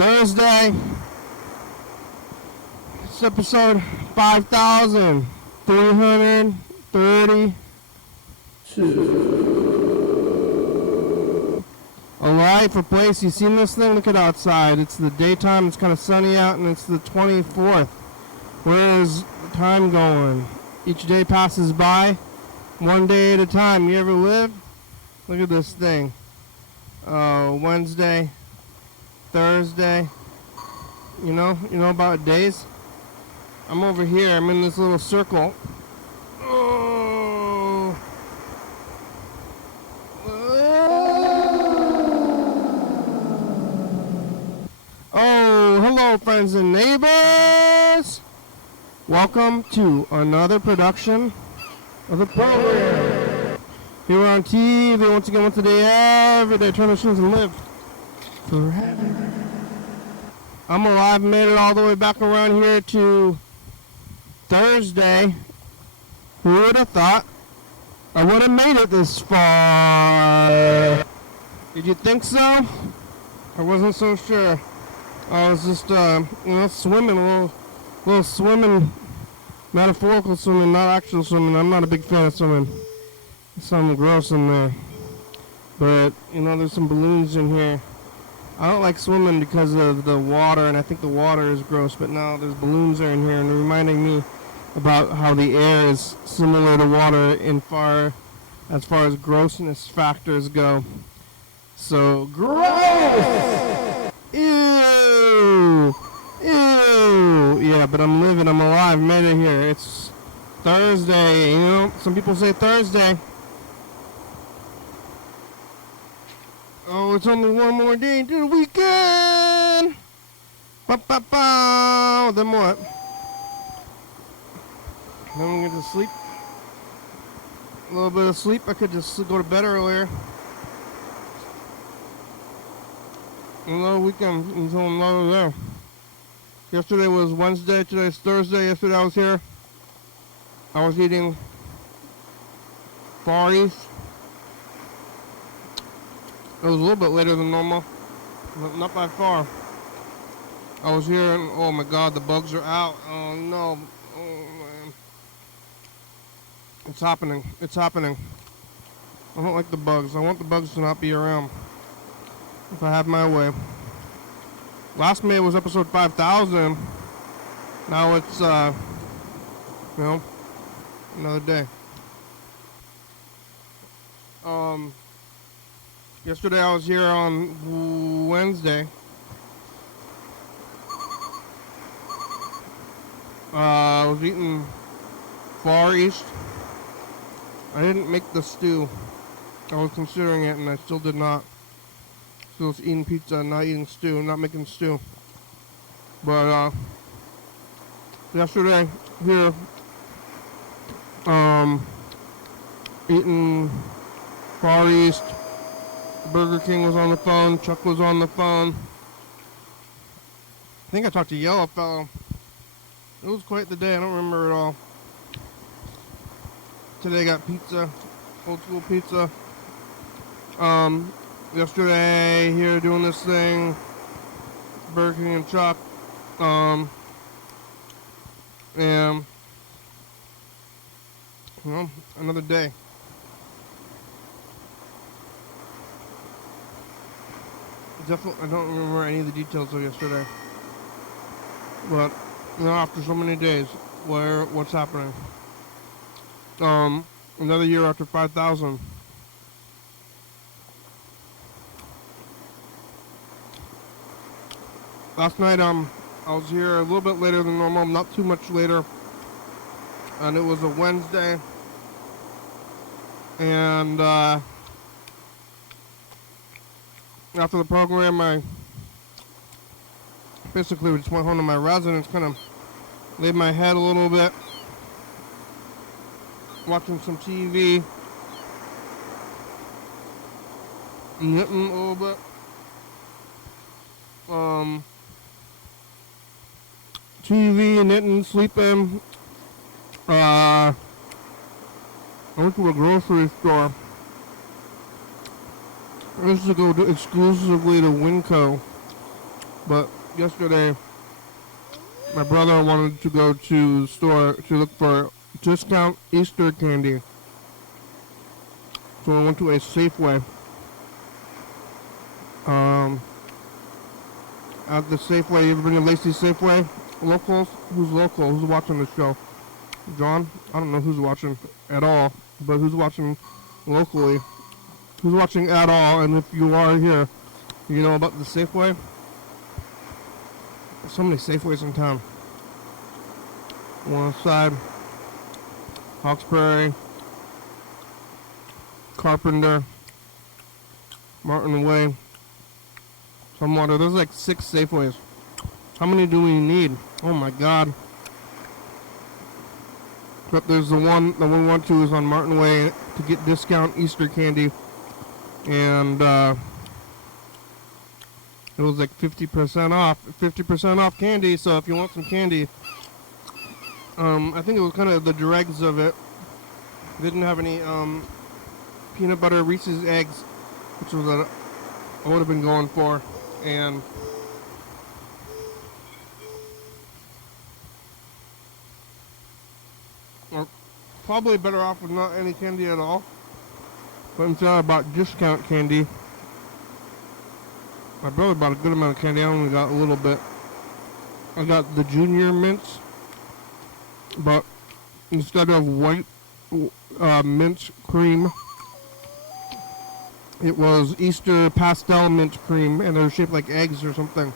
Thursday. It's episode 5332. Alright, for place, you seen this thing? Look at outside. It's the daytime, it's kind of sunny out, and it's the 24th. Where is the time going? Each day passes by, one day at a time. You ever lived? Look at this thing. Wednesday, Thursday. You know about days? I'm over here, I'm in this little circle. Oh, hello friends and neighbors! Welcome to another production of the program. Here on TV, once again, once a day, every day, turn machines and live forever. I'm alive, made it all the way back around here to Thursday. Who would have thought I would have made it this far? Did you think so? I wasn't so sure. I was just, swimming, a little swimming, metaphorical swimming, not actual swimming. I'm not a big fan of swimming. There's something gross in there. But, there's some balloons in here. I don't like swimming because of the water, and I think the water is gross, but now there's balloons in here, and reminding me about how the air is similar to water as far as grossness factors go. So, gross! Ew! Yeah, but I'm living, I'm alive, made it here. It's Thursday, some people say Thursday. Oh, it's only one more day to the weekend! Ba-ba-ba! Then what? Then we get to sleep. A little bit of sleep. I could just go to bed earlier. Another weekend until another day. Yesterday was Wednesday, today's Thursday. Yesterday I was here. I was eating Far East. It was a little bit later than normal. Not by far. I was here and oh my god, the bugs are out. Oh no. Oh man. It's happening. It's happening. I don't like the bugs. I want the bugs to not be around. If I have my way. Last May was episode 5000. Now it's, another day. Yesterday I was here on Wednesday. I was eating Far East. I didn't make the stew. I was considering it and I still did not. Still was eating pizza, not eating stew, not making stew. But yesterday here, eating Far East. Burger King was on the phone, Chuck was on the phone. I think I talked to Yellow Fellow. It was quite the day, I don't remember it all. Today I got pizza, old school pizza. Yesterday here doing this thing, Burger King and Chuck. And another day. Definitely, I don't remember any of the details of yesterday. But, after so many days, what's happening? Another year after 5,000. Last night, I was here a little bit later than normal, not too much later. And it was a Wednesday. And, after the program, I basically just went home to my residence, kind of laid my head a little bit, watching some TV, knitting a little bit. TV, knitting, sleeping. I went to a grocery store. I used to go exclusively to Winco But yesterday, my brother wanted to go to the store to look for discount Easter candy. So I went to a Safeway. At the Safeway, you ever been to Lacey Safeway? Locals? Who's local? Who's watching the show? John? I don't know who's watching at all, but who's watching locally? Who's watching at all? And if you are here, you know about the Safeway? There's so many Safeways in town. One side, Hawkesbury, Carpenter, Martin Way, Tumwater. There's like 6 Safeways. How many do we need? Oh my god. But there's the one that we went to is on Martin Way to get discount Easter candy. And it was like 50% off. 50% off candy, so if you want some candy, I think it was kind of the dregs of it. They didn't have any peanut butter Reese's eggs, which was what I would have been going for. And probably better off with not any candy at all. But instead I bought discount candy. My brother bought a good amount of candy. I only got a little bit. I got the junior mints, but instead of white mint cream, it was Easter pastel mint cream, and they're shaped like eggs or something.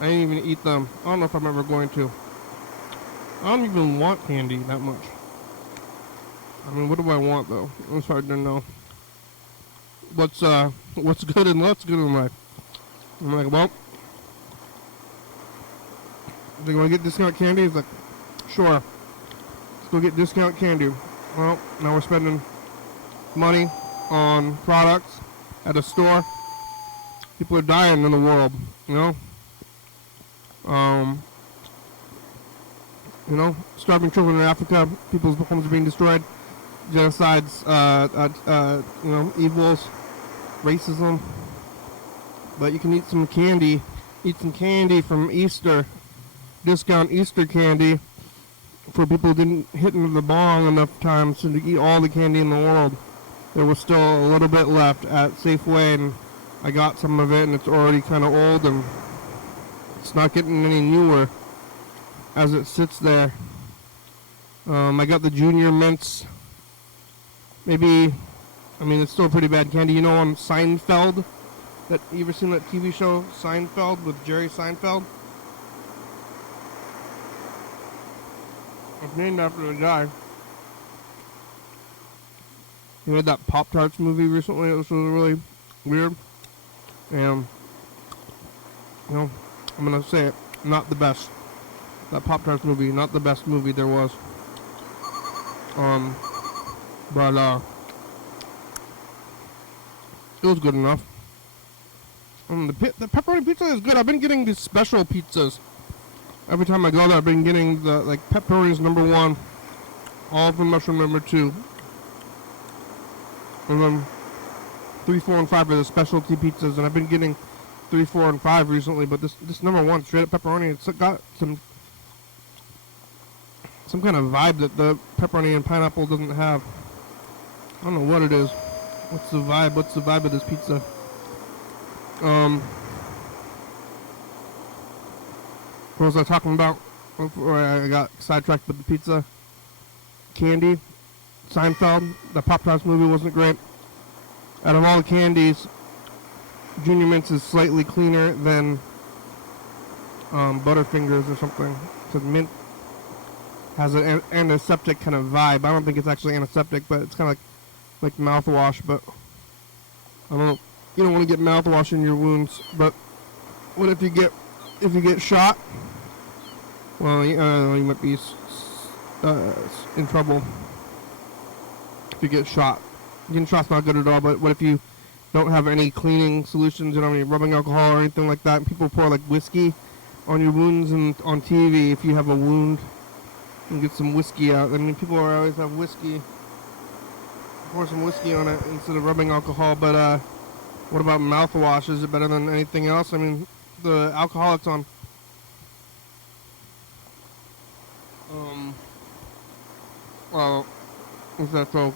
I didn't even eat them. I don't know if I'm ever going to. I don't even want candy that much. I mean, what do I want though? It's hard to know. What's good and what's good in life? I'm like, well, do you want to get discount candy? He's like, sure. Let's go get discount candy. Well, now we're spending money on products at a store. People are dying in the world, you know? Starving children in Africa, people's homes are being destroyed, genocides, evils, racism. But you can eat some candy from Easter, discount Easter candy, for people who didn't hit into the bong enough times to eat all the candy in the world. There was still a little bit left at Safeway, and I got some of it, and it's already kind of old, and it's not getting any newer as it sits there. I got the junior mints. It's still pretty bad candy. You know, on Seinfeld, you ever seen that TV show Seinfeld with Jerry Seinfeld? It's named after the guy. He made that Pop-Tarts movie recently. It was really weird. And, I'm going to say it, not the best. That Pop-Tarts movie, not the best movie there was. But it was good enough. The pepperoni pizza is good. I've been getting these special pizzas. Every time I go there, I've been getting the, pepperoni is number 1. Olive and mushroom number 2. And then 3, 4, and 5 are the specialty pizzas. And I've been getting 3, 4, and 5 recently. But this number 1, straight up pepperoni, it's got some kind of vibe that the pepperoni and pineapple doesn't have. I don't know what it is. What's the vibe? What's the vibe of this pizza? What was I talking about before I got sidetracked with the pizza? Candy. Seinfeld. The Pop-Tarts movie wasn't great. Out of all the candies, Junior Mints is slightly cleaner than Butterfingers or something. Because mint has an antiseptic kind of vibe. I don't think it's actually antiseptic, but it's kind of like mouthwash. But I don't know. You don't want to get mouthwash in your wounds. But what if you get shot? Well, you might be in trouble if you get shot. Getting shot's not good at all. But what if you don't have any cleaning solutions? You don't have any rubbing alcohol or anything like that. And people pour whiskey on your wounds and on TV. If you have a wound, and get some whiskey out. I mean, people always have whiskey. Pour some whiskey on it instead of rubbing alcohol. But what about mouthwash? Is it better than anything else? I mean, the alcoholics on what's that show?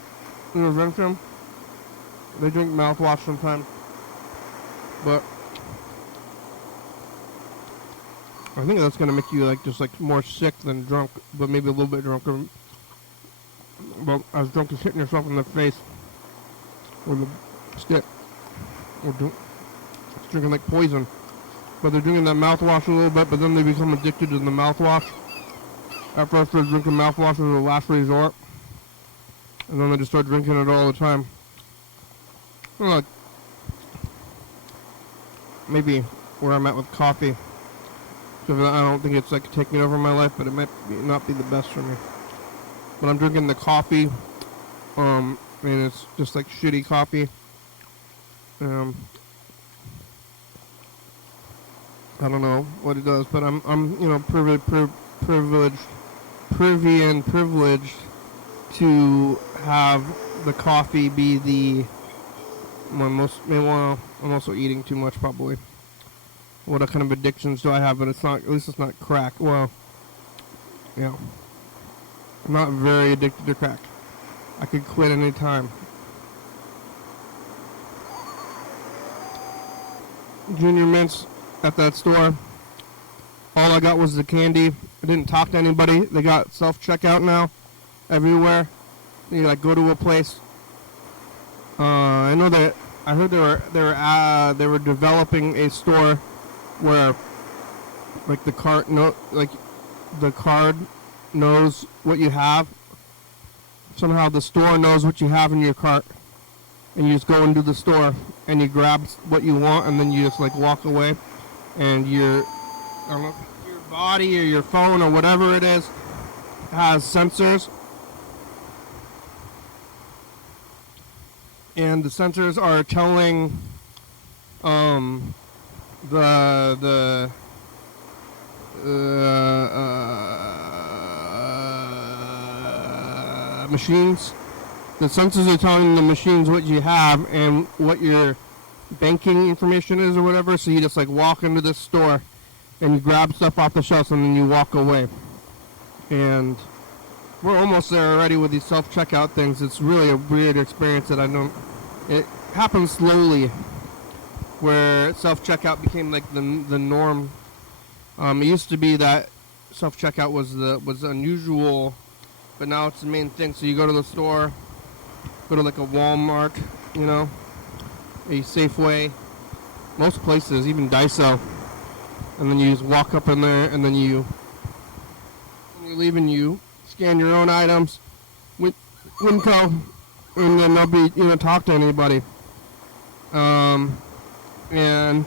Intervention. They drink mouthwash sometimes, but I think that's gonna make you like just like more sick than drunk, but maybe a little bit drunker. But as drunk as hitting yourself in the face with a stick, or it's drinking like poison. But they're drinking that mouthwash a little bit, but then they become addicted to the mouthwash. At first they're drinking mouthwash as a last resort, and then they just start drinking it all the time. Like maybe where I'm at with coffee. So I don't think it's like taking over my life, but it might not be the best for me. But I'm drinking the coffee, and it's just like shitty coffee. I don't know what it does, but I'm privileged to have the coffee be the I'm also eating too much probably. What kind of addictions do I have? But it's not, at least it's not crack. Well, yeah. I'm not very addicted to crack. I could quit any time. Junior Mints at that store. All I got was the candy. I didn't talk to anybody. They got self-checkout now everywhere. You like go to a place. I know that I heard they were developing a store where like the card knows what you have. Somehow the store knows what you have in your cart, and you just go into the store and you grab what you want, and then you just like walk away, and your body or your phone or whatever it is has sensors, and the sensors are telling the machines. The sensors are telling the machines what you have and what your banking information is or whatever. So you just like walk into this store and you grab stuff off the shelves and then you walk away. And we're almost there already with these self-checkout things. It's really a weird experience that it happens slowly, where self-checkout became like the norm. It used to be that self-checkout was unusual, but now it's the main thing. So you go to the store, go to like a Walmart, a Safeway, most places, even Daiso, and then you just walk up in there, and then when you leave and you scan your own items with Winco, and then they'll be talk to anybody. And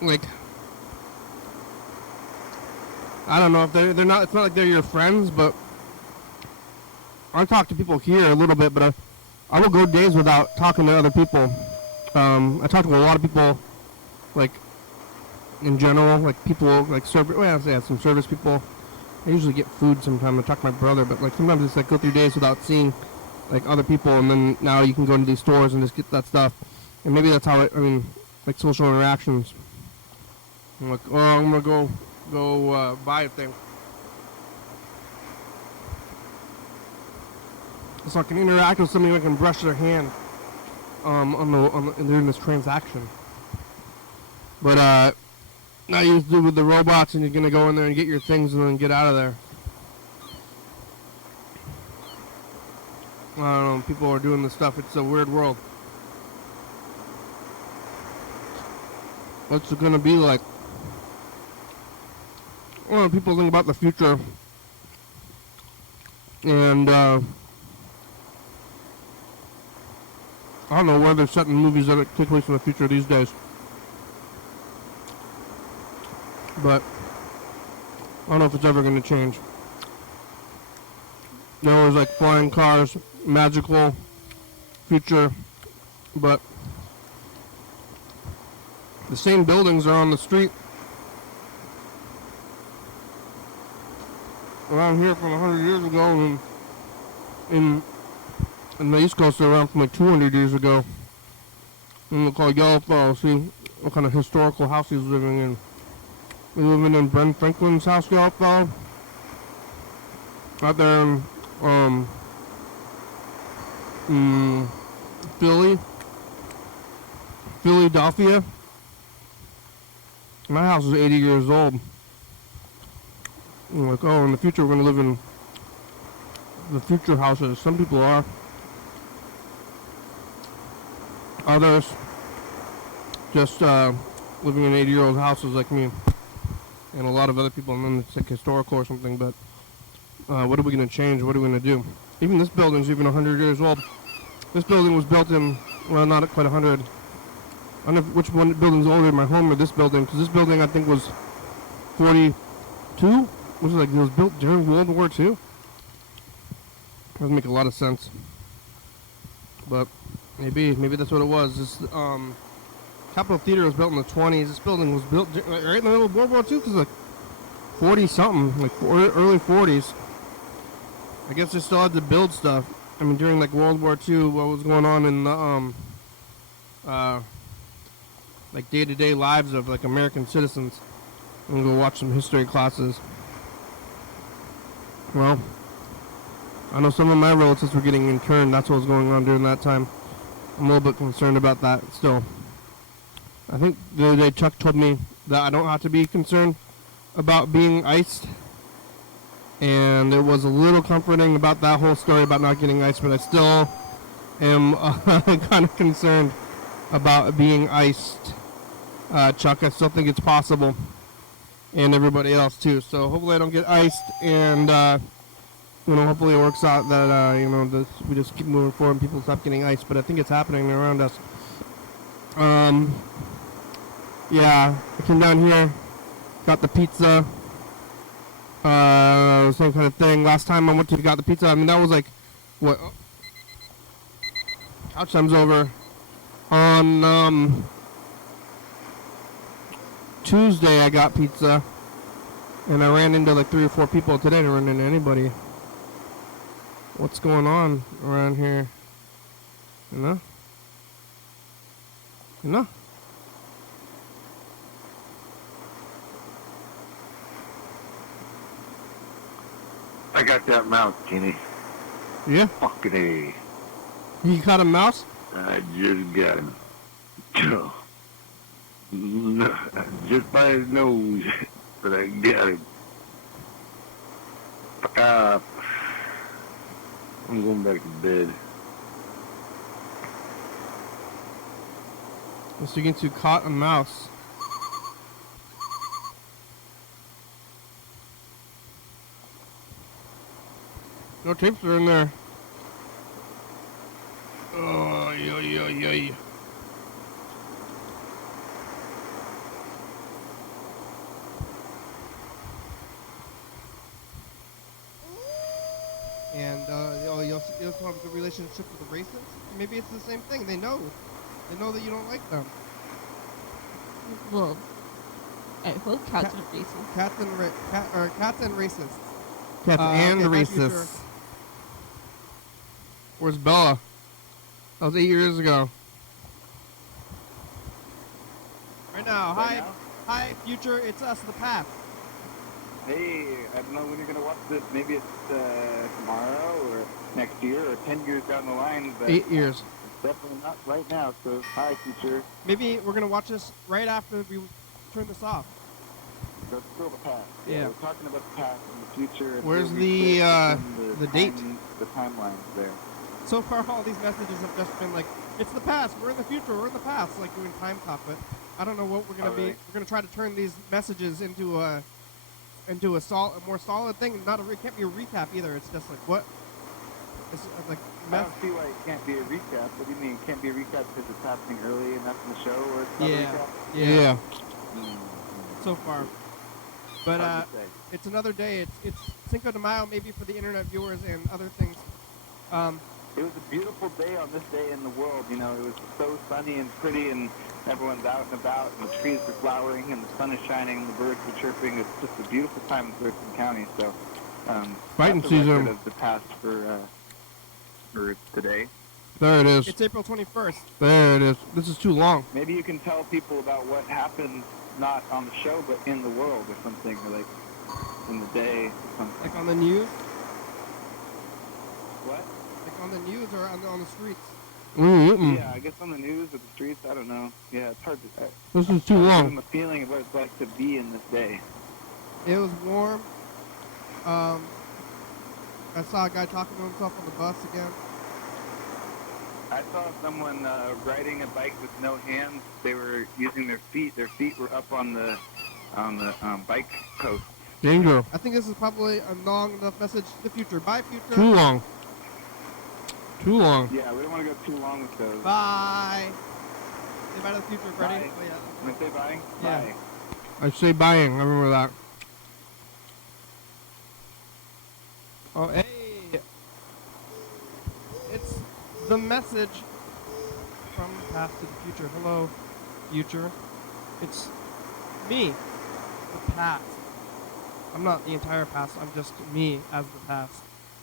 like I don't know if they're not. It's not like they're your friends, but I talk to people here a little bit. But I will go days without talking to other people. I talk to a lot of people, like in general, like people like service. Well, I have some service people. I usually get food sometimes. I talk to my brother, but like sometimes it's like go through days without seeing like other people, and then now you can go into these stores and just get that stuff. And maybe that's how like social interactions. I'm like, oh, I'm gonna go buy a thing. So I can interact with somebody, I can brush their hand during this transaction. But now you do with the robots, and you're gonna go in there and get your things and then get out of there. I don't know, people are doing this stuff. It's a weird world. What's it gonna be like? Well, people think about the future, and I don't know where they're setting movies that take place in the future these days. But I don't know if it's ever going to change. There was like flying cars, magical future, but the same buildings are on the street around here from 100 years ago, and in the East Coast they're around from like 200 years ago. And they're called yellow falls. See, what kind of historical house he was living in. We living in Ben Franklin's house, y'all, though. Out there in Philadelphia. My house is 80 years old. I'm like, oh, in the future we're gonna live in the future houses. Some people are. Others just living in 80-year-old houses like me, and a lot of other people. And then it's like historical or something. But what are we gonna change? What are we gonna do? Even this building's even 100 years old. This building was built in, well, not quite 100. I don't know which one building's older, my home or this building, because this building I think was 42. Was it like it was built during World War II? Doesn't make a lot of sense, but maybe that's what it was. This Capitol Theater was built in the 20s. This building was built right in the middle of World War II, because like 40 something, like early 40s. I guess they still had to build stuff. I mean, during like World War II, what was going on in the like day-to-day lives of like American citizens. I'm gonna go watch some history classes. Well, I know some of my relatives were getting interned. That's what was going on during that time. I'm a little bit concerned about that still. I think the other day Chuck told me that I don't have to be concerned about being iced. And it was a little comforting about that whole story about not getting iced, but I still am kind of concerned about being iced, Chuck. I still think it's possible. And everybody else too. So hopefully I don't get iced, and hopefully it works out that we just keep moving forward and people stop getting iced. But I think it's happening around us. Yeah, I came down here, got the pizza, same kind of thing. Last time I went to got the pizza, I mean that was like what? Couch time's over. On Tuesday I got pizza, and I ran into like 3 or 4 people today. I didn't run into anybody. What's going on around here? You know? I got that mouse, Kenny. Yeah? Fucking A. You got a mouse? I just got him. No, just by his nose, but I got him. Fuck up. I'm going back to bed. So you're going to caught a mouse. No tapes are in there. Oh, yeah. And you'll have a good relationship with the racists. Maybe it's the same thing. They know that you don't like them. Well, I hope cats are racist. Cats and racists. Cats and racists. Where's Bella? That was 8 years ago. Right now, hi, future. It's us, the past. Hey, I don't know when you're going to watch this. Maybe it's tomorrow or next year or 10 years down the line. But 8 years. It's definitely not right now, so hi, future. Maybe we're going to watch this right after we turn this off. That's still the past. Yeah. We're talking about the past and the future. Where's the date? The timeline's there. So far, all these messages have just been like, it's the past, we're in the future, we're in the past, like doing time cop. But I don't know what we're going to be. We're going to try to turn these messages into a more solid thing. It can't be a recap either. It's just like, what? It's like I don't see why it can't be a recap. What do you mean it can't be a recap because it's happening early enough in the show, or it's not a recap? Yeah. So far. But it's another day. It's Cinco de Mayo, maybe for the internet viewers and other things. It was a beautiful day on this day in the world. You know, it was so sunny and pretty, and everyone's out and about, and the trees are flowering, and the sun is shining, and the birds are chirping. It's just a beautiful time in Thurston County. So, fighting that's the season record of the past for today. There it is. It's April 21st. There it is. This is too long. Maybe you can tell people about what happened, not on the show, but in the world or something, or like in the day or something. Like on the news? What? Like on the news or on the streets? Yeah, I guess on the news or the streets, I don't know. Yeah, it's hard to... This is too long. I'm a feeling of what it's like to be in this day. It was warm. I saw a guy talking to himself on the bus again. I saw someone riding a bike with no hands. They were using their feet. Their feet were up on the bike post. Danger. I think this is probably a long enough message to the future. Bye, future. Too long. Too long. Yeah, we don't want to go too long with those. Bye. Say bye to the future, Freddie. Bye. Oh, yeah. Want to say bye? Yeah. Bye. I say buying. I remember that. Oh, hey. It's the message from the past to the future. Hello, future. It's me, the past. I'm not the entire past. I'm just me as the past,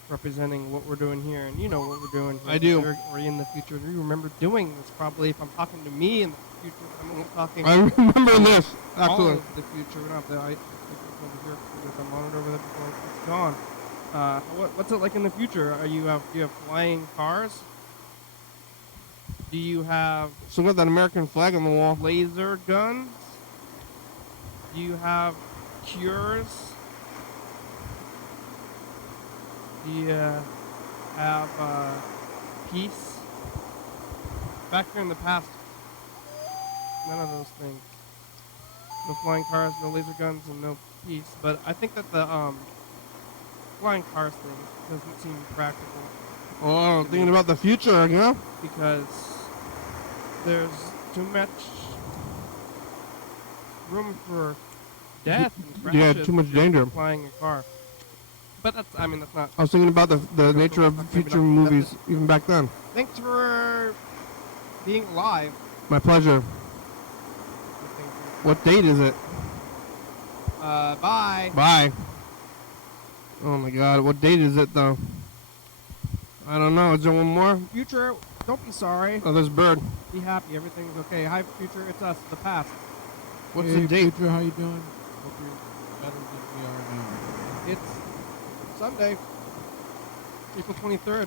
representing what we're doing here. And you know what we're doing here. I do. We're in the future. You remember doing this probably. If I'm talking to me in the future, I'm also talking I remember this, all actually. of the future. Not the over here. There's a monitor over there before it's gone. What's it like in the future? Do you have flying cars? Do you have So got that American flag on the wall. laser guns? Do you have cures? Do you have peace? Back here in the past, none of those things. No flying cars, no laser guns, and no peace. But I think that the flying cars thing doesn't seem practical Oh, thinking about the future, you know? because there's too much room for death and Yeah, crashes too much danger. flying a car. But that's not. I was thinking about the nature of future movies even back then. Thanks for being live. My pleasure. What date is it? Bye. Bye. Oh my god, what date is it though? I don't know. Is there one more? Future, don't be sorry. Oh, there's Bird. Be happy. Everything's okay. Hi, future. It's us, the past. What's Hey, the date? Future, how you doing? Hope you're better than we are now. It's Sunday, April 23rd.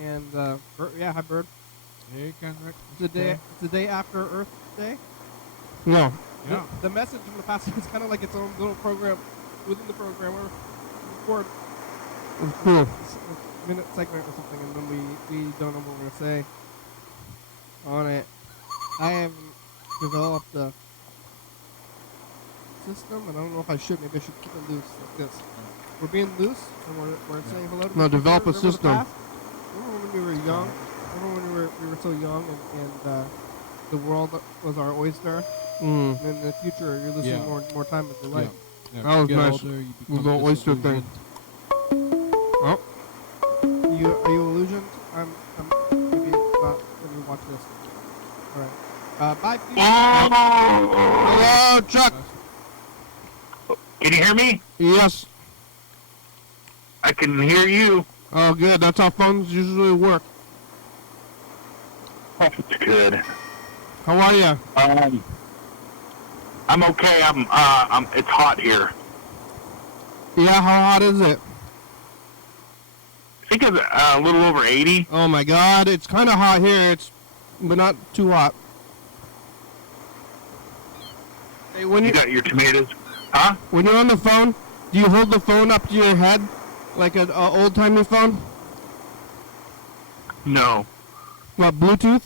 And, hi, Bird. Hey, Kendrick. It's the day after Earth Day. No. Yeah. The message from the past is kind of like its own little program within the program where we record It's cool. a minute segment or something, and then we don't know what we're going to say on it. I have developed a system, and I don't know if I should. Maybe I should keep it loose like this. We're being loose, and we're saying hello to No, the develop a future. Remember the system. past? Remember when we were young? Remember when we were so young and the world was our oyster? Mm. And in the future, you're losing Yeah. more time of your life. Yeah, That was you get nice. older, you With become the oyster thing. disillusioned. Oh. Are you illusioned? I'm maybe not when you watch this. Alright. Bye, future. Hello, Chuck. Can you hear me? Yes. I can hear you. Oh, good. That's how phones usually work. That's good. How are you? I'm okay. It's hot here. Yeah, how hot is it? I think it's a little over 80. Oh my god, it's kind of hot here. But not too hot. Hey, when You got your tomatoes, huh? when you're on the phone, do you hold the phone up to your head like an old-timey phone? No. What, Bluetooth?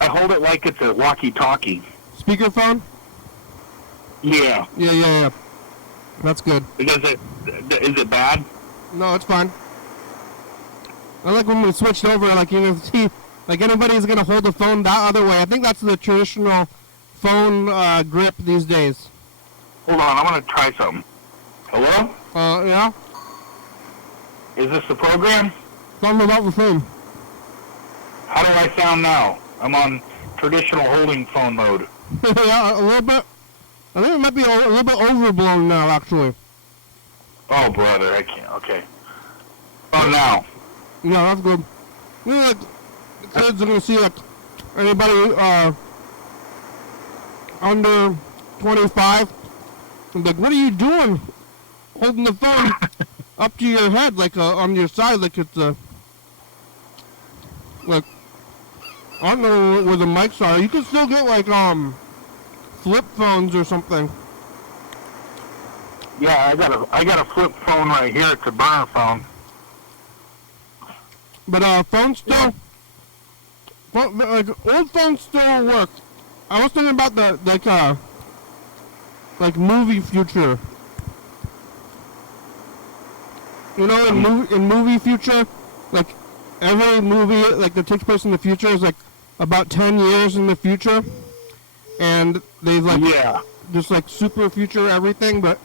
I hold it like it's a walkie-talkie. Speakerphone? Yeah. Yeah. That's good. Is it bad? No, it's fine. I like when we switched over, like, you know, see, like anybody's gonna hold the phone that other way. I think that's the traditional phone grip these days. Hold on, I want to try something. Hello? Yeah? Is this the program? Sounds about the same. How do I sound now? I'm on traditional holding phone mode. Yeah, a little bit. I think it might be a little bit overblown now, actually. Oh, brother, I can't. Okay. Oh, now. No, that's good. You know, like, the kids are gonna see, like, anybody, under 25, and like, what are you doing? Holding the phone up to your head, like, on your side, like it's, like, I don't know where the mics are. You can still get, like, flip phones or something. Yeah, I got a flip phone right here. It's a burner phone. But, phones still, like, old phones still work. I was thinking about the, like, movie future. You know, in movie future, like, every movie, like, that takes place in the future is, like, about 10 years in the future. And they, like, Yeah. just, like, super future everything, but,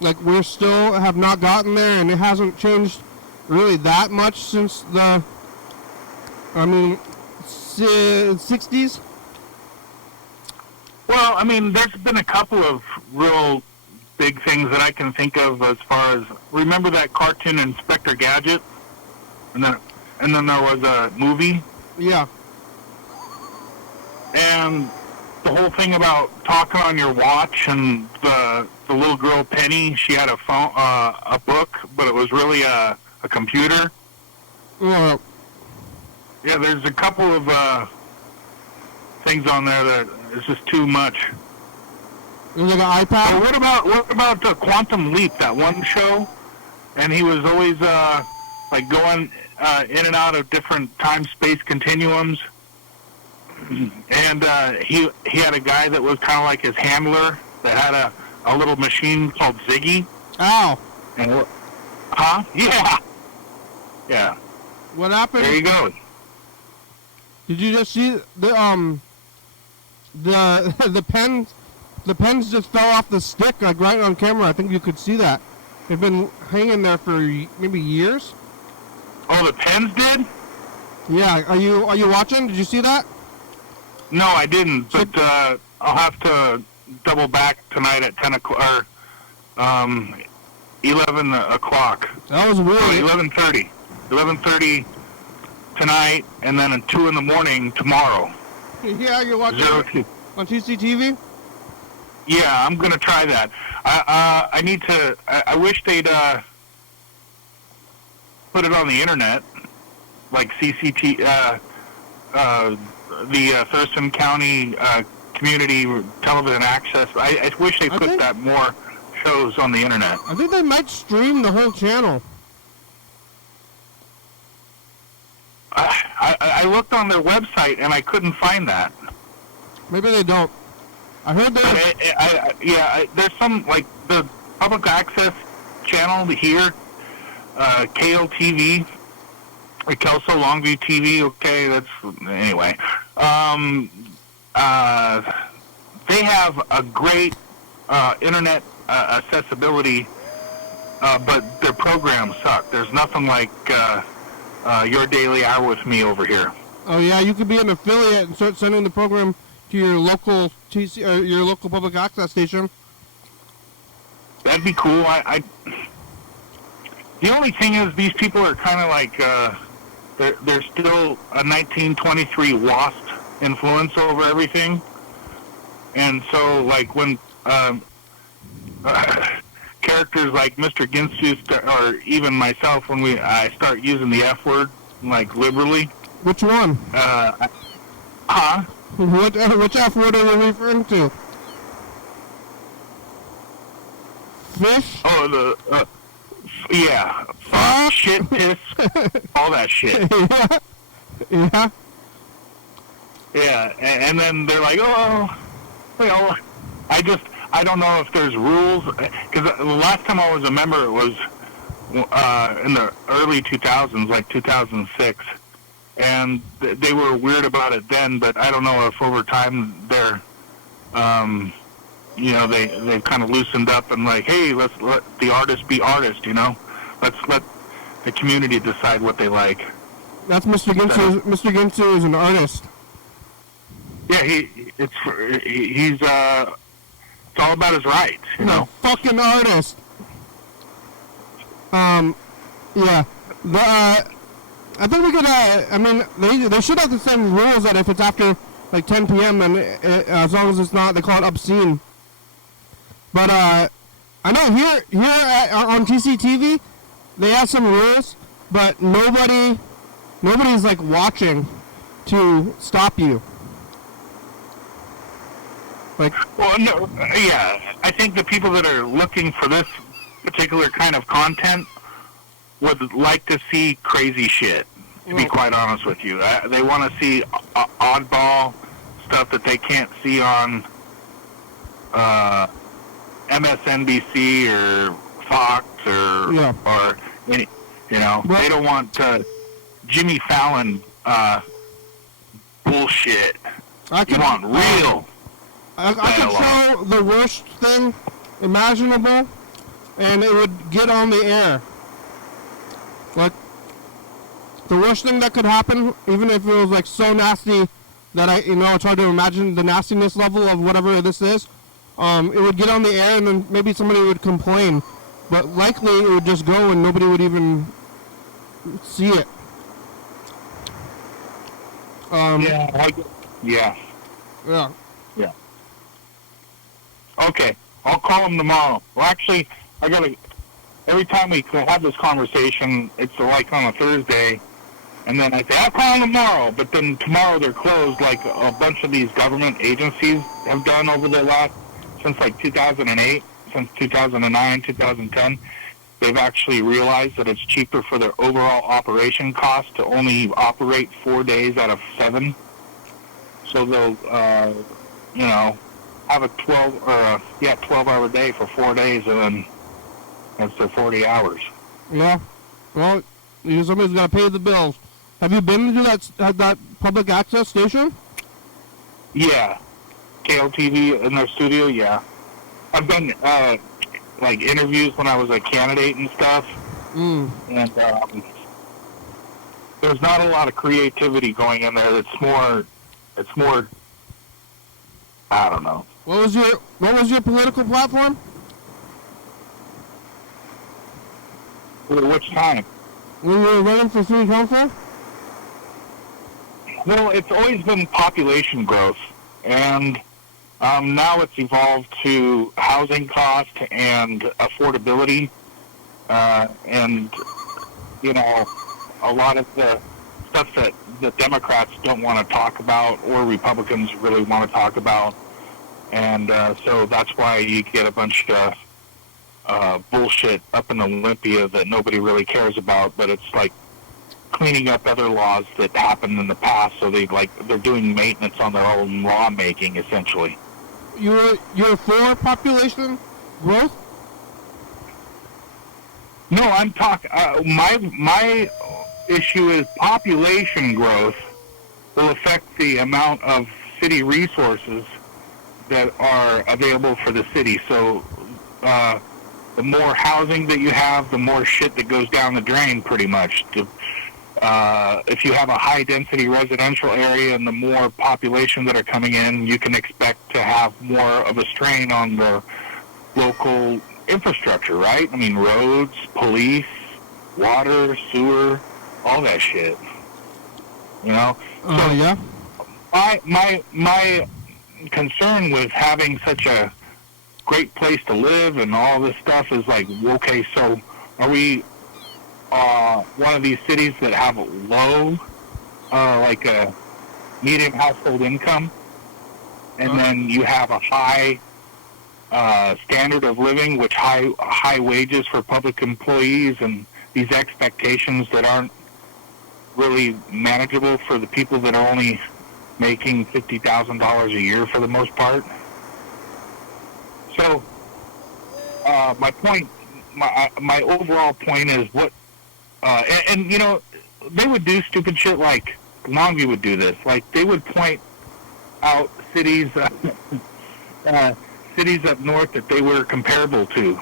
like, we're still have not gotten there, and it hasn't changed really that much since the, 60s. Well, I mean, there's been a couple of real big things that I can think of as far as, remember that cartoon Inspector Gadget? And then there was a movie. Yeah. And the whole thing about talking on your watch, and the little girl Penny, she had a phone, a book, but it was really a computer. Well, Yeah, there's a couple of things on there that is just too much. there's like an iPad. What about Quantum Leap, that one show? And he was always like going in and out of different time-space continuums. And he had a guy that was kind of like his handler that had a little machine called Ziggy. Ow. And huh? Yeah. Yeah. What happened? There you go. Did you just see the the pens? The pens just fell off the stick, like right on camera. I think you could see that. They've been hanging there for maybe years. Oh, the pens did? Yeah. Are you watching? Did you see that? No, I didn't. But I'll have to double back tonight at 10 o'clock or 11 o'clock. That was weird. 11:30. 11:30 tonight, and then at 2 in the morning tomorrow. Yeah, you're watching Zero on CCTV. Yeah, I'm gonna try that. I need to. I wish they'd put it on the internet, like the Thurston County Community Television Access. I wish they put that more shows on the internet. I think they might stream the whole channel. I looked on their website and I couldn't find that. Maybe they don't. I heard that. There's some, like, the public access channel here, KLTV, or Kelso Longview TV, okay, that's, anyway. They have a great internet accessibility, but their programs suck. There's nothing like Your Daily Hour with Me over here. Oh yeah, you could be an affiliate and start sending the program to your local your local public access station. That'd be cool. The only thing is, these people are kind of like they're still a 1923 WASP influence over everything, and so like when characters like Mr. Ginsu or even myself, when I start using the F word like liberally. Which one? Huh? Which F word are you referring to? Fish? Oh, yeah. Fuck, shit, piss, all that shit. Yeah. Yeah, and then they're like, oh, you know, I don't know if there's rules, because the last time I was a member, it was in the early 2000s, like 2006, and they were weird about it then, but I don't know if over time they're, you know, they've kind of loosened up and like, hey, let's let the artist be artist, you know? Let's let the community decide what they like. That's Mr. Ginsu. Mr. Ginsu is an artist. Yeah, it's all about his rights, you know? Fucking artist. Yeah. I think we could. I mean, they should have the same rules that if it's after like 10 p.m. and as long as it's not, they call it obscene. But I know here on TCTV, they have some rules, but nobody's like watching to stop you. Like, well, no, yeah, I think the people that are looking for this particular kind of content would like to see crazy shit, to be quite honest with you. They want to see oddball stuff that they can't see on MSNBC or Fox or any, you know, they don't want Jimmy Fallon bullshit. You want real. I could show the worst thing imaginable, and it would get on the air. Like, the worst thing that could happen, even if it was like so nasty that it's hard to imagine the nastiness level of whatever this is, it would get on the air and then maybe somebody would complain. But likely it would just go and nobody would even see it. Yeah. Yeah. Okay, I'll call him tomorrow. Well, actually, every time we have this conversation, it's like on a Thursday, and then I say, I'll call him tomorrow, but then tomorrow they're closed, like a bunch of these government agencies have done over the since like 2008, since 2009, 2010. They've actually realized that it's cheaper for their overall operation cost to only operate 4 days out of 7. So they'll, have a 12-hour day for 4 days, and then that's their 40 hours. Yeah. Well, somebody's got to pay the bills. Have you been to that public access station? Yeah. KLTV in their studio, yeah. I've done, like, interviews when I was a candidate and stuff. And there's not a lot of creativity going in there. It's more, I don't know. What was your political platform? Which time? When you were running for city council? Well, it's always been population growth, and now it's evolved to housing cost and affordability, and a lot of the stuff that the Democrats don't want to talk about or Republicans really want to talk about, and so that's why you get a bunch of bullshit up in Olympia that nobody really cares about, but it's like cleaning up other laws that happened in the past, so they're doing maintenance on their own lawmaking, essentially. You're for population growth? No, I'm talking. My issue is population growth will affect the amount of city resources that are available for the city. So the more housing that you have, the more shit that goes down the drain, pretty much. If you have a high-density residential area and the more population that are coming in, you can expect to have more of a strain on the local infrastructure, right? I mean, roads, police, water, sewer, all that shit. You know? Yeah. My concern with having such a great place to live and all this stuff is like, okay, so are we one of these cities that have a low, like a medium household income, and then you have a high standard of living, which high wages for public employees, and these expectations that aren't really manageable for the people that are only making $50,000 a year for the most part. So my point, my overall point is what. And you know, they would do stupid shit like Longview would do this. Like, they would point out cities cities up north that they were comparable to.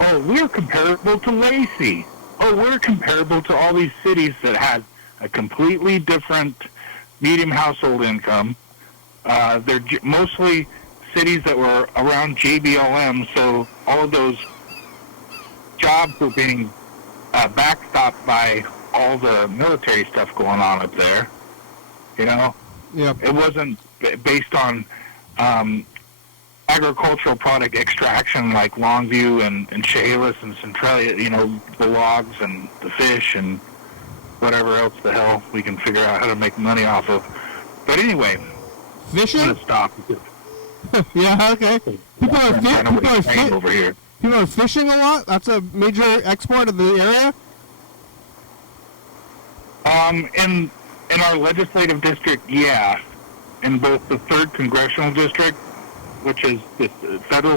Oh, we're comparable to Lacey. Oh, we're comparable to all these cities that had a completely different medium household income. They're mostly cities that were around JBLM, so all of those jobs were being backstopped by all the military stuff going on up there. You know, Yeah. it wasn't based on agricultural product extraction like Longview and Chehalis and Centralia, you know, the logs and the fish and whatever else the hell we can figure out how to make money off of. But anyway, I'm Fishing? going to stop. Yeah, okay. People are Over here. people are fishing a lot? That's a major export of the area? In our legislative district, yeah. In both the 3rd Congressional District, which is the federal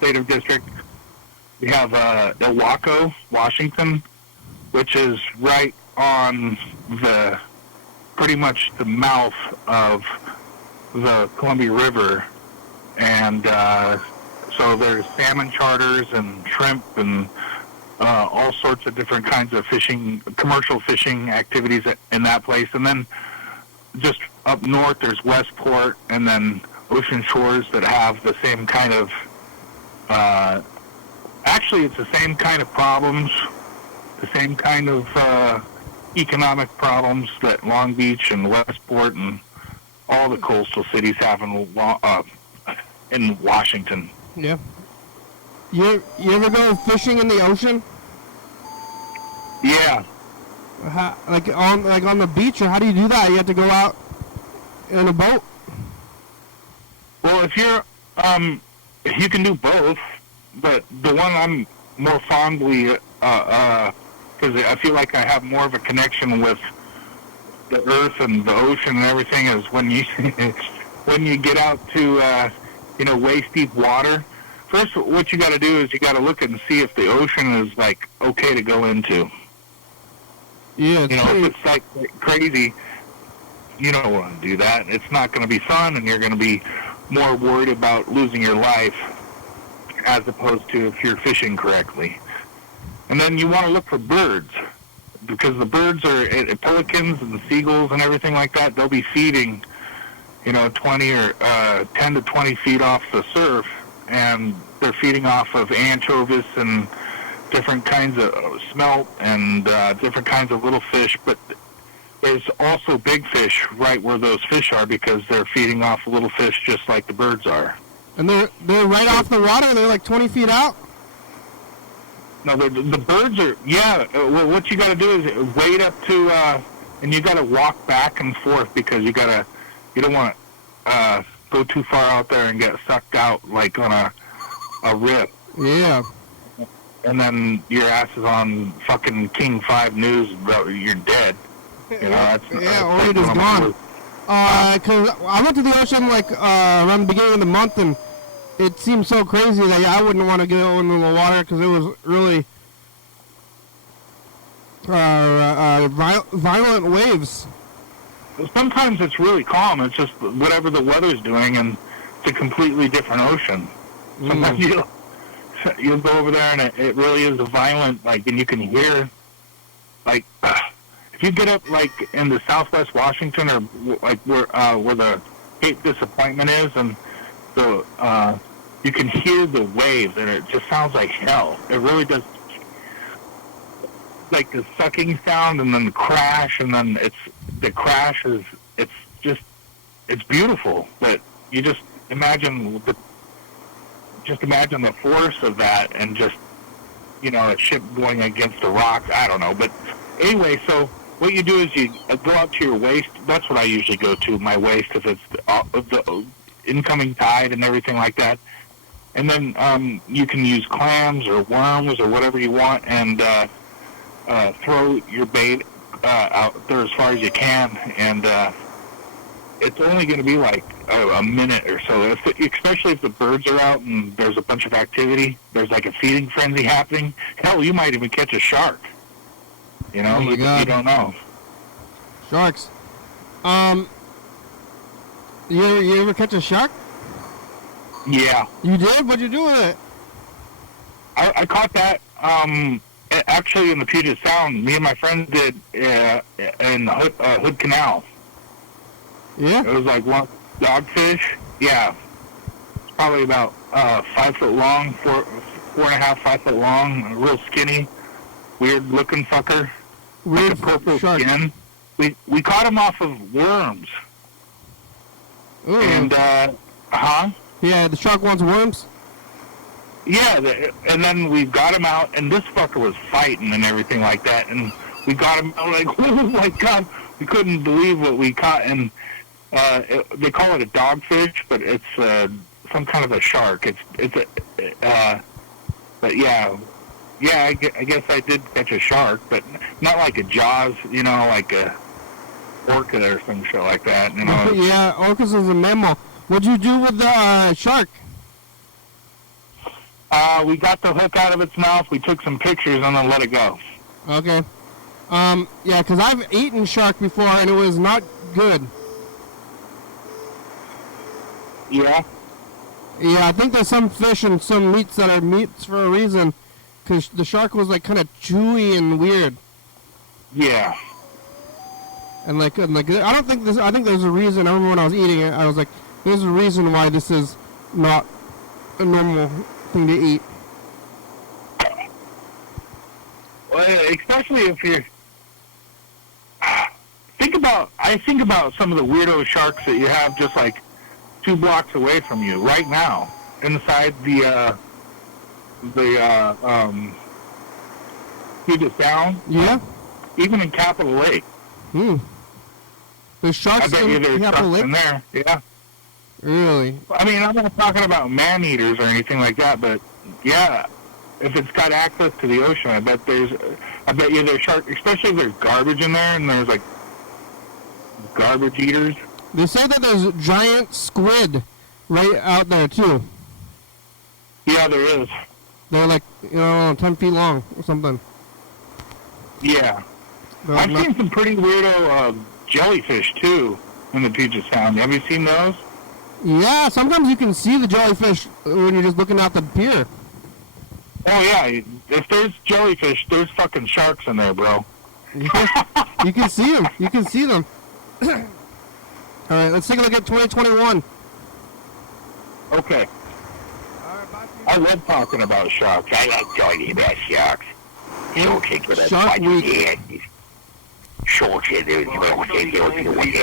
legislative district, we have Ilwaco, Washington, which is right on pretty much the mouth of the Columbia River. And so there's salmon charters and shrimp and all sorts of different kinds of fishing, commercial fishing activities in that place. And then just up north, there's Westport and then Ocean Shores that have the same kind of, actually it's the same kind of problems, the same kind of economic problems that Long Beach and Westport and all the coastal cities have in Washington. Yeah. You ever go fishing in the ocean? Yeah. Like on the beach, or how do you do that? You have to go out in a boat? Well, if you can do both, but the one I'm more fondly, because I feel like I have more of a connection with the earth and the ocean and everything, is when you when you get out to waist deep water. First, what you got to do is you got to look and see if the ocean is like okay to go into. Yeah. If it's like crazy, you don't want to do that. It's not going to be fun, and you're going to be more worried about losing your life as opposed to if you're fishing correctly. And then you want to look for birds, because the birds are pelicans and seagulls and everything like that. They'll be feeding, 20 or 10 to 20 feet off the surf, and they're feeding off of anchovies and different kinds of smelt and different kinds of little fish. But there's also big fish right where those fish are, because they're feeding off little fish just like the birds are. And they're right off the water? They're like 20 feet out? No, the birds are, yeah. Well, what you got to do is wait up to, and you got to walk back and forth, because you don't want to go too far out there and get sucked out like on a rip. Yeah. And then your ass is on fucking King 5 News, bro, you're dead. Or you're just gone. Because I went to the ocean around the beginning of the month, and it seemed so crazy that I wouldn't want to go into the water, because it was really violent waves. Sometimes it's really calm. It's just whatever the weather's doing, and it's a completely different ocean. Sometimes you'll go over there, and it really is a violent, and you can hear, if you get up, in the southwest Washington, or, where the Cape Disappointment is, and you can hear the waves, and it just sounds like hell. It really does. Like the sucking sound, and then the crash, and then the crash is, it's beautiful. But you just imagine the force of that, and just, a ship going against a rock. I don't know. But anyway, so what you do is you go out to your waist. That's what I usually go to, my waist, if it's the incoming tide and everything like that. And then you can use clams or worms or whatever you want, and throw your bait out there as far as you can, and it's only going to be a minute or so, especially if the birds are out and there's a bunch of activity. There's a feeding frenzy happening. Hell, you might even catch a shark. You don't know. Sharks. You ever catch a shark? Yeah. You did? What'd you do with it? I caught that actually in the Puget Sound. Me and my friends did in Hood Canal. Yeah? It was one dogfish. Yeah. It's probably about 5 foot long, 4.5, 5 foot long, real skinny. weird looking fucker. Weird Like a purple shark. skin. We caught him off of worms. Ooh. And, Yeah, the shark wants worms. Yeah, and then we got him out, and this fucker was fighting and everything like that, and we got him out like, oh my God, we couldn't believe what we caught, and they call it a dogfish, but it's some kind of a shark. But yeah, I guess I did catch a shark, but not like a Jaws, like a orca or some shit like that, Yeah, orcas is a mammal. What'd you do with the shark? We got the hook out of its mouth, we took some pictures, and then let it go. Okay. Yeah, because I've eaten shark before, and it was not good. Yeah? Yeah, I think there's some fish and some meats that are meats for a reason, because the shark was like kind of chewy and weird. Yeah. And like I don't think this. I think there's a reason. I remember when I was eating it, I was like, "There's a reason why this is not a normal thing to eat." Well, especially if you're. I think about some of the weirdo sharks that you have just like 2 blocks away from you right now, inside the Puget Sound. Yeah. Even in Capitol Lake. There's sharks I bet you there's Capitol sharks Lake? in there. Yeah. Really? I mean, I'm not talking about man-eaters or anything like that, but yeah, if it's got access to the ocean, I bet you there's sharks, especially if there's garbage in there and there's like garbage eaters. They say that there's giant squid right out there too. Yeah, there is. They're like 10 feet long or something. Yeah. They're I've like seen some pretty weirdo jellyfish too in the Puget Sound. Have you seen those? Yeah, sometimes you can see the jellyfish when you're just looking out the pier. Oh yeah, if there's jellyfish, there's fucking sharks in there, bro. You can see them. You can see them. All right, let's take a look at 2021. Okay. I love talking about sharks. I like talking about sharks. Shark Week.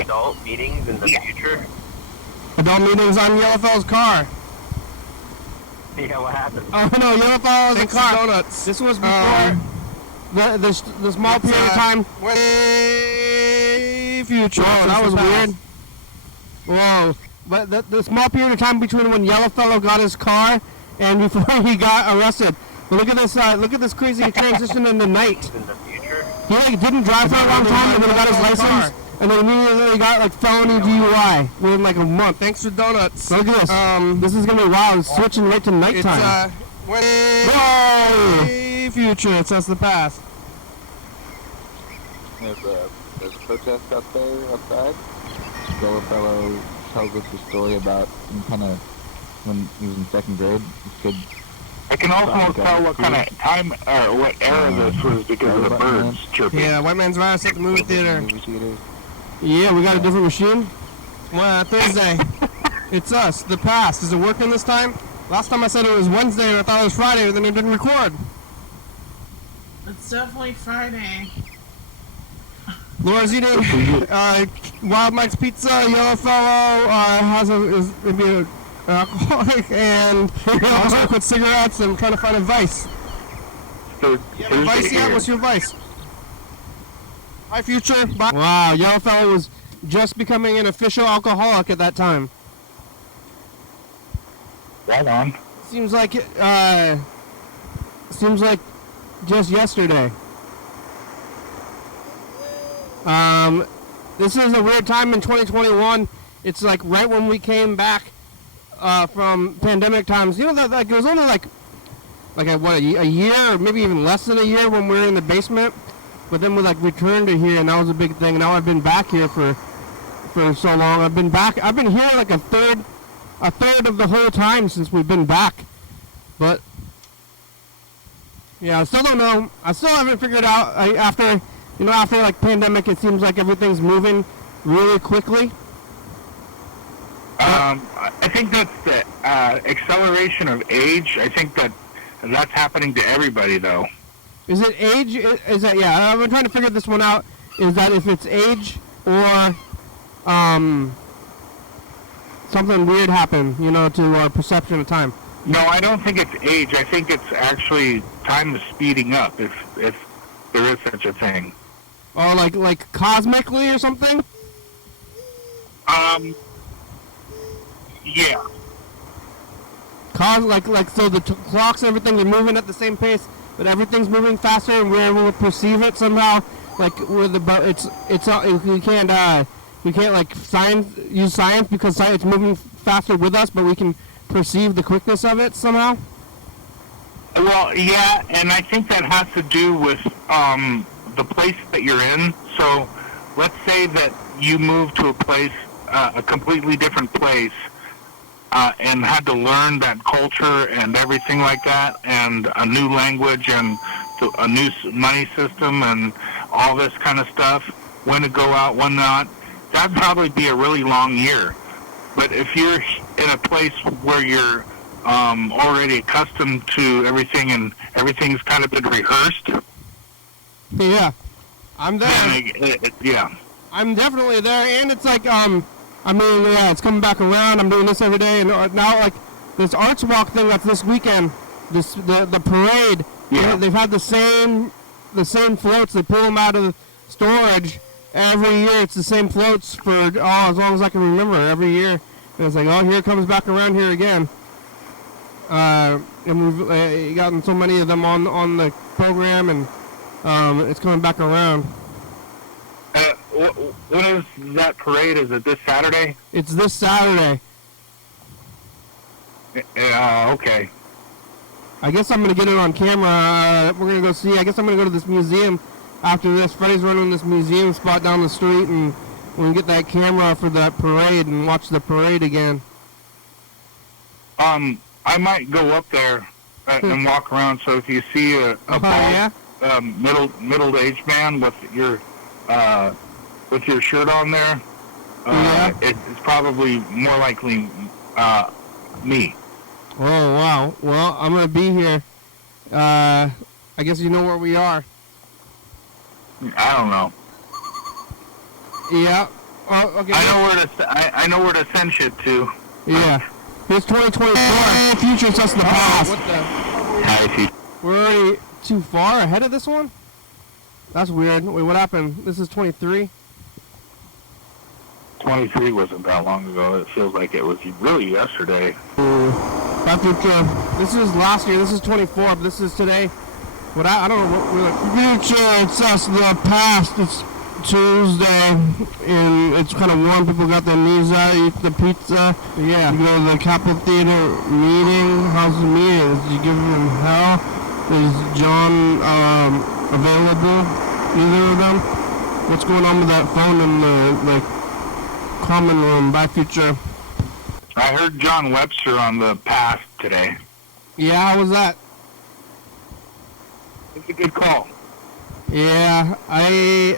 Adult meetings in the future? Adult meetings on Yellowfellow's car. Yeah, what happened? Oh no, Yellowfellow's Thanks car. to donuts. This was before the small period of time. Way future. Oh, that was weird. Whoa. But the small period of time between when Yellowfellow got his car and before he got arrested. But look at this crazy transition in the night. In the future? He didn't drive for a long time and then he got his license and then immediately got like felony DUI within like a month. Thanks for donuts. Look at this. This is gonna be wild. It's switching right to nighttime. It's way future. It says the past. There's a protest out there outside. Yellow fellow tells us a story about kind of when he was in 2nd grade. This kid. I can also tell what kind of time or what era this was because of the birds chirping. Yeah, White Man's Virus at the movie theater. Yeah, we got a different machine. Well, Thursday. It's us, the past. Is it working this time? Last time I said it was Wednesday and I thought it was Friday, and then it didn't record. It's definitely Friday. Laura's eating Wild Mike's Pizza. Yellowfellow is maybe an alcoholic and also quit cigarettes and trying to find a vice. You have a vice yet? What's your vice? Bye, future. Bye. Wow, Yellowfellow was just becoming an official alcoholic at that time. Right on. Seems like just yesterday. This is a weird time in 2021. It's like right when we came back from pandemic times. You know that like it was only like a year or maybe even less than a year when we were in the basement. But then we like returned to here, and that was a big thing. Now I've been back here for so long. I've been here like a third of the whole time since we've been back. But yeah, I still don't know. I still haven't figured out after like pandemic. It seems like everything's moving really quickly. I think that's the acceleration of age. I think that's happening to everybody though. Is it age? Is that, yeah, I've been trying to figure this one out. Is that if it's age or something weird happened, to our perception of time? No, I don't think it's age. I think it's actually time is speeding up, if there is such a thing. Oh, like cosmically or something? Yeah. So the clocks and everything are moving at the same pace, but everything's moving faster, and we're able to perceive it somehow. Like with we can't like use science because it's moving faster with us, but we can perceive the quickness of it somehow. Well, yeah, and I think that has to do with the place that you're in. So let's say that you move to a place, a completely different place, and had to learn that culture and everything like that, and a new language and a new money system and all this kind of stuff, when to go out, when not. That'd probably be a really long year. But if you're in a place where you're already accustomed to everything and everything's kind of been rehearsed. Yeah, I'm there. Yeah. I'm definitely there, and it's like, it's coming back around. I'm doing this every day, and now, like, this Arts Walk thing that's this weekend, the parade, yeah. They've had the same floats. They pull them out of storage every year. It's the same floats for, as long as I can remember, every year. And it's like, here it comes back around here again. And we've gotten so many of them on the program, and it's coming back around. When is that parade? Is it this Saturday? It's this Saturday. Okay. I guess I'm going to get it on camera. We're going to go see. I guess I'm going to go to this museum after this. Freddie's running this museum spot down the street, and we can get that camera for that parade and watch the parade again. I might go up there and walk around. So if you see a middle-aged man with your shirt on there, it's probably more likely me. Oh, wow. Well, I'm going to be here. I guess you know where we are. I don't know. Yeah. Oh, okay. I know where to send shit to. Yeah. Here's 2024. Future's just the past. What the? We're already too far ahead of this one? That's weird. Wait, what happened? This is 23? 23 wasn't that long ago. It feels like it was really yesterday. This is last year. This is 24, but this is today. What I don't know what we're like. Future, it's us, the past. It's Tuesday, and it's kind of warm. People got their knees out, eat the pizza. Yeah. You go to the Capitol Theater meeting. How's the meeting? Did you give him hell? Is John available? Either of them? What's going on with that phone in the common room? Bye, Future. I heard John Webster on the past today. Yeah, how was that? It's a good call. Yeah, I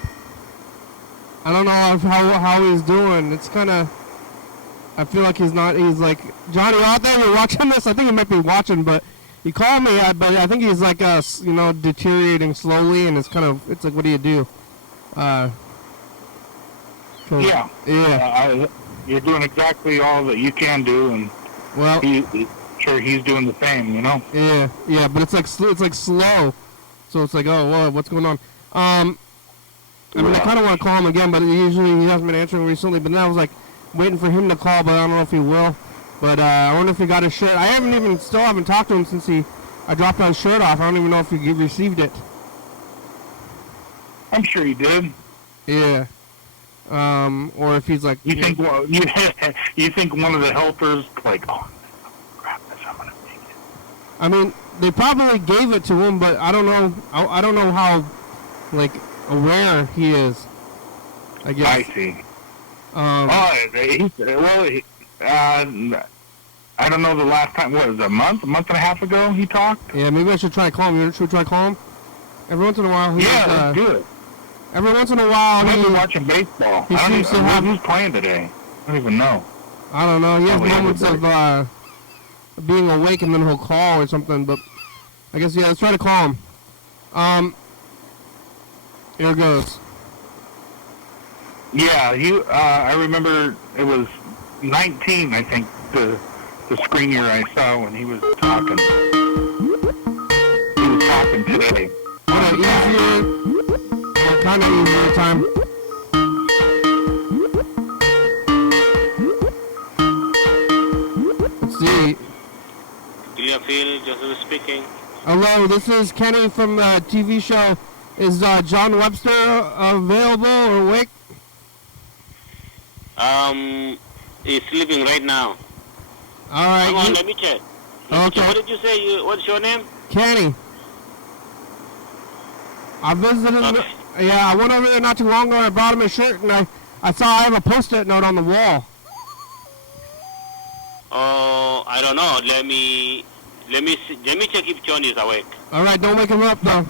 don't know how he's doing. It's kind of, I feel like he's like, Johnny, you out there, you're watching this? I think he might be watching, but he called me, but I think he's like, deteriorating slowly, and it's like, what do you do? Yeah. You're doing exactly all that you can do, and well, he's doing the same, Yeah, but it's like slow, so it's like, oh, whoa, what's going on? I kind of want to call him again, but usually he hasn't been answering recently. But then I was like waiting for him to call, but I don't know if he will. But I wonder if he got his shirt. I still haven't talked to him since I dropped his shirt off. I don't even know if he received it. I'm sure he did. Yeah. Or if he's like, you think one of the helpers like, oh crap, I'm gonna take it. I mean, they probably gave it to him, but I don't know. I don't know how like aware he is. I guess. I see. I don't know the last time. What was it, a month and a half ago he talked? Yeah, maybe I should try to call him. Should we try to call him? Every once in a while. Let's do it. Every once in a while. I've been watching baseball. Who's playing today? I don't even know. I don't know. He has moments of being awake and then he'll call or something. But I guess let's try to call him. Here goes. Yeah, I remember it was 19, I think, the screen year I saw when he was talking. He was talking today. Easier, kind of easier time. Let's see. Clearfield, Joseph speaking. Hello, this is Kenny from the TV show. Is John Webster available or awake? He's sleeping right now. All right. Hang on, let me check. Okay. What did you say? What's your name? Kenny. I visited. Okay. Yeah, I went over there not too long ago. I brought him a shirt, and I saw I have a post-it note on the wall. Oh, I don't know. Let me check if John is awake. All right, don't wake him up though.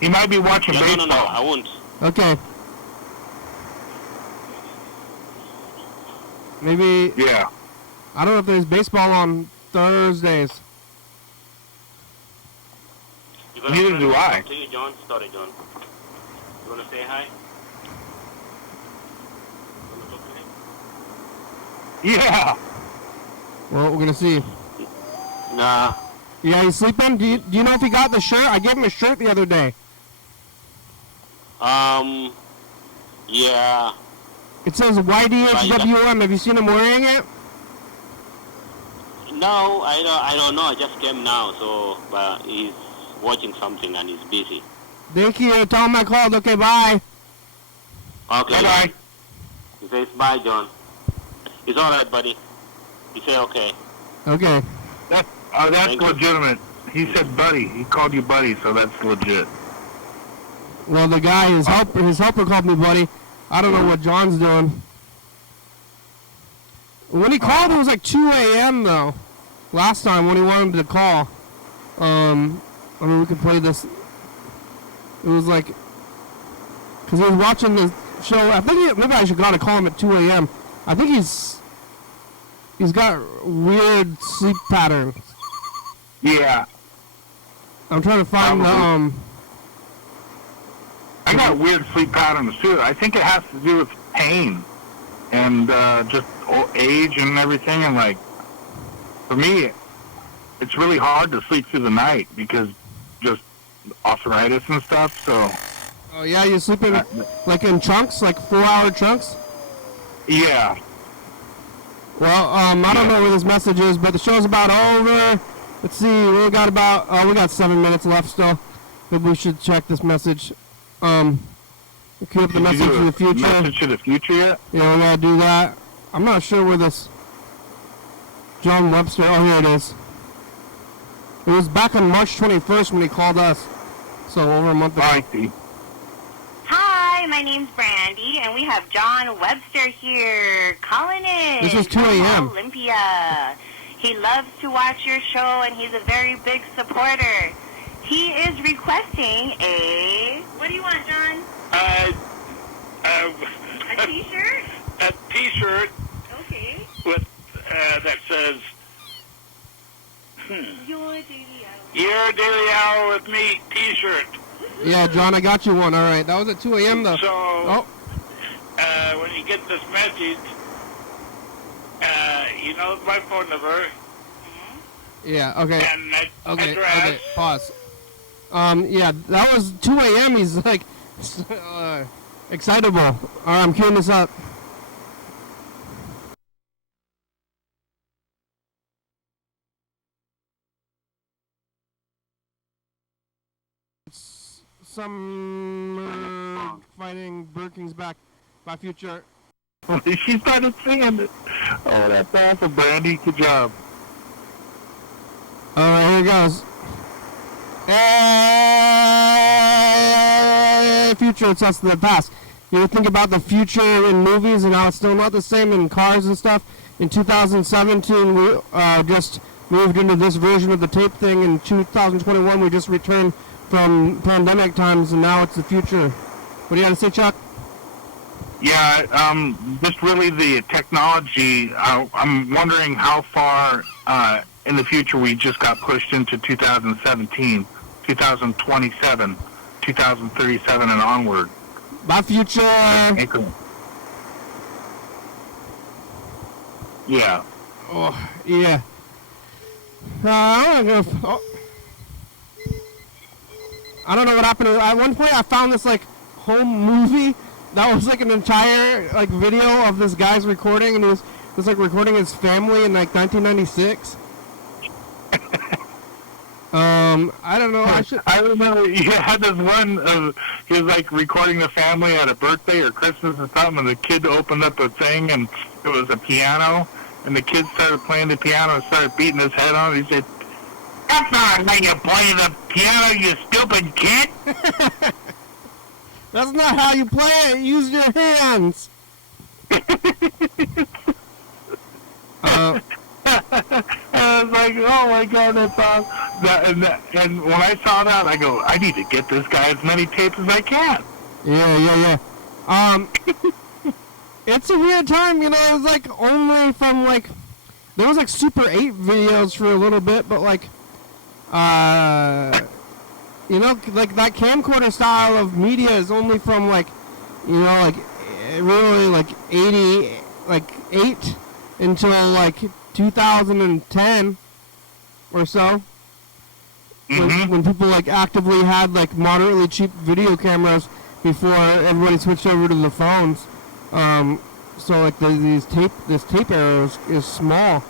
He might be watching baseball. No, I won't. Okay. Maybe. Yeah. I don't know if there's baseball on Thursdays. Neither do I. To you, John. Sorry, John. You want to say hi? You want to talk to him? Yeah. Well, we're gonna see. Nah. Yeah, he's sleeping. Do you know if he got the shirt? I gave him a shirt the other day. Yeah. It says YDHWM. Have you seen him wearing it? No, I don't know. I just came now, so but he's watching something and he's busy. Thank you. Tell him I called. Okay, bye. Okay. Bye. He says bye, John. It's all right, buddy. He said okay. Okay. That's Thank you. legitimate. He said buddy. He called you buddy, so that's legit. Well, the guy, his helper called me buddy. I don't know what John's doing. When he called, it was like 2 a.m. though. Last time when he wanted to call. I mean, we could play this. It was like, because he was watching the show. I think maybe I should gotta call him at 2 a.m. I think he's got weird sleep patterns. Yeah. I'm trying to find the I got weird sleep patterns too. I think it has to do with pain and just age and everything. And like, for me, it's really hard to sleep through the night because just arthritis and stuff. So. Oh yeah, you're sleeping like in chunks, like 4-hour chunks. Yeah. Well, I don't know where this message is, but the show's about over. Let's see, we got 7 minutes left still. Maybe we should check this message. Queue up the message to the future. Message to the future yet? Yeah, we gotta do that. I'm not sure where this John Webster. Oh, here it is. It was back on March 21st when he called us. So over a month ago. I see. Hi, my name's Brandy, and we have John Webster here calling in. This is 2 a.m. from Olympia. He loves to watch your show, and he's a very big supporter. He is requesting a... What do you want, John? A T-shirt? A T-shirt Okay. with that says Your daily hour. "Your Daily Hour with Me" T-shirt. Yeah, John, I got you one. All right, that was at 2 a.m. though. So when you get this message, you know my phone number. Yeah. Okay. And that Okay. address. Okay. Pause. Yeah, that was 2 a.m. He's like excitable. All right, I'm queuing this up. Summer fighting Birking's back by Future. She started singing it. Oh, that's awesome, Brandy. Good job. All right, here it goes. Hey, future, it's us in the past. You ever think about the future in movies and how it's still not the same in cars and stuff? In 2017, we just moved into this version of the tape thing. In 2021, we just returned from pandemic times, and now it's the future. What do you got to say, Chuck? Yeah, just really the technology. I'm wondering how far in the future we just got pushed into 2017. 2027, 2037 and onward. My future. Yeah. Oh, yeah. I don't know what happened. At one point, I found this like home movie that was like an entire like video of this guy's recording, and he was like recording his family in like 1996. I don't know. I remember you had this one of he was like recording the family at a birthday or Christmas or something, and the kid opened up the thing, and it was a piano, and the kid started playing the piano and started beating his head on it. He said, "That's not how you play the piano, you stupid kid." That's not how you play it. Use your hands. I was like, oh my God, that's awesome. And when I saw that, I go, I need to get this guy as many tapes as I can. Yeah. It's a weird time, you know. It was like only from like there was like Super 8 videos for a little bit, but like you know, like that camcorder style of media is only from like, you know, like really like 8 until like 2010 or so. When people like actively had like moderately cheap video cameras before everybody switched over to the phones. So like this tape era is small,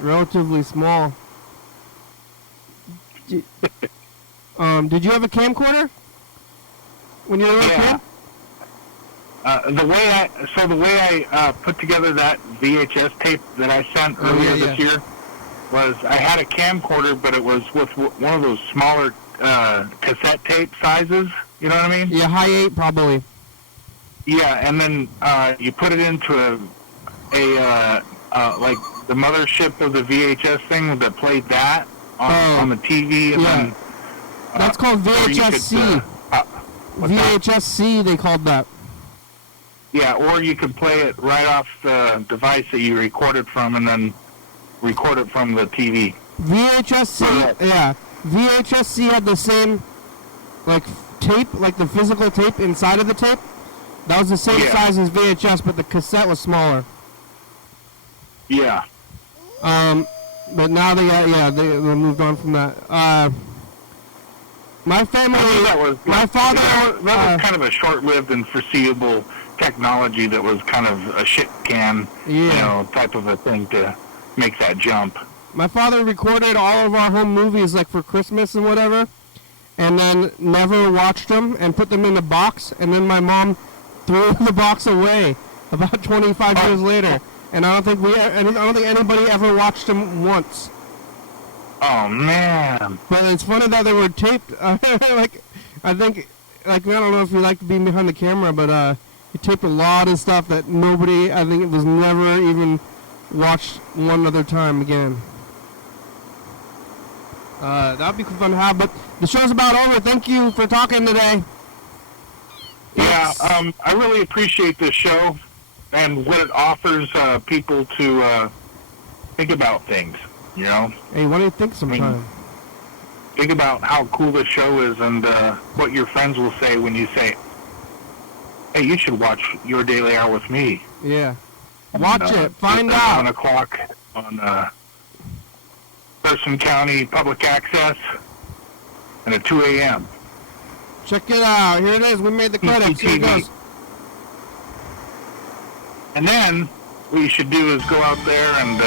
relatively small. Did you have a camcorder when you were a kid? The way I put together that VHS tape that I sent earlier this year was I had a camcorder, but it was with one of those smaller cassette tape sizes. You know what I mean? Yeah, high 8 probably. Yeah, and then you put it into a like the mothership of the VHS thing that played that on the TV, and then that's called VHS-C. VHS-C, they called that. Yeah, or you could play it right off the device that you recorded from, and then record it from the TV. VHS-C, yeah. VHS-C had the same, like, tape, like the physical tape inside of the tape. That was the same size as VHS, but the cassette was smaller. Yeah. But now they moved on from that. My family, my father... That was kind of a short-lived and foreseeable technology that was kind of a shit can, you know, type of a thing to make that jump. My father recorded all of our home movies, like, for Christmas and whatever, and then never watched them and put them in a box, and then my mom threw the box away about 25 years later, and I don't think anybody ever watched them once. Oh man! But it's funny that they were taped. Like, I think, like, I don't know if you like being behind the camera, but he taped a lot of stuff that nobody, I think it was never even watched one other time again. That'd be fun to have, but the show's about over. Thank you for talking today. Yeah, I really appreciate this show and what it offers people to think about things, you know? Hey, why don't you think sometime? I mean, think about how cool this show is and what your friends will say when you say, hey, you should watch Your Daily Hour with me. Yeah. Watch it. Find out. 1 o'clock on Thurston County Public Access and at 2 a.m. Check it out. Here it is. We made the credits. Here it goes. And then what you should do is go out there and...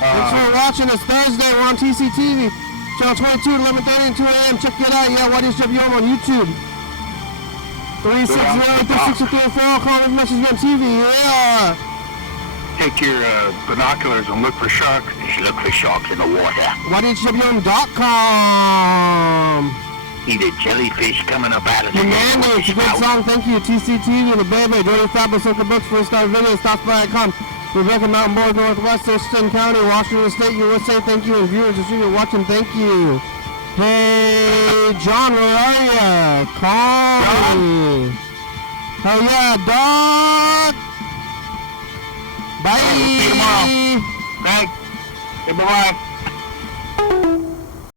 Thanks for watching us Thursday. We're on TCTV. Channel 22 at 11:30 and 2 a.m. Check it out. Yeah, YDHWM on YouTube. 360-363-4. Call me, message me on TV. Yeah. Take your binoculars and look for sharks. You should look for sharks in the water. YDHWM.com. See the jellyfish coming up out of the Humanity, it's a great song. Thank you. TCTV, the baby. Jordan Fabulous, Uncle Books, First Star Video, Stops.com. Rebecca Mountain Boys, Northwest, Thurston County, Washington State, USA. Thank you. And viewers, if you're watching, thank you. Hey, John, where are you? Call me. Hell yeah, dog. Bye. See you tomorrow. Thanks. Goodbye.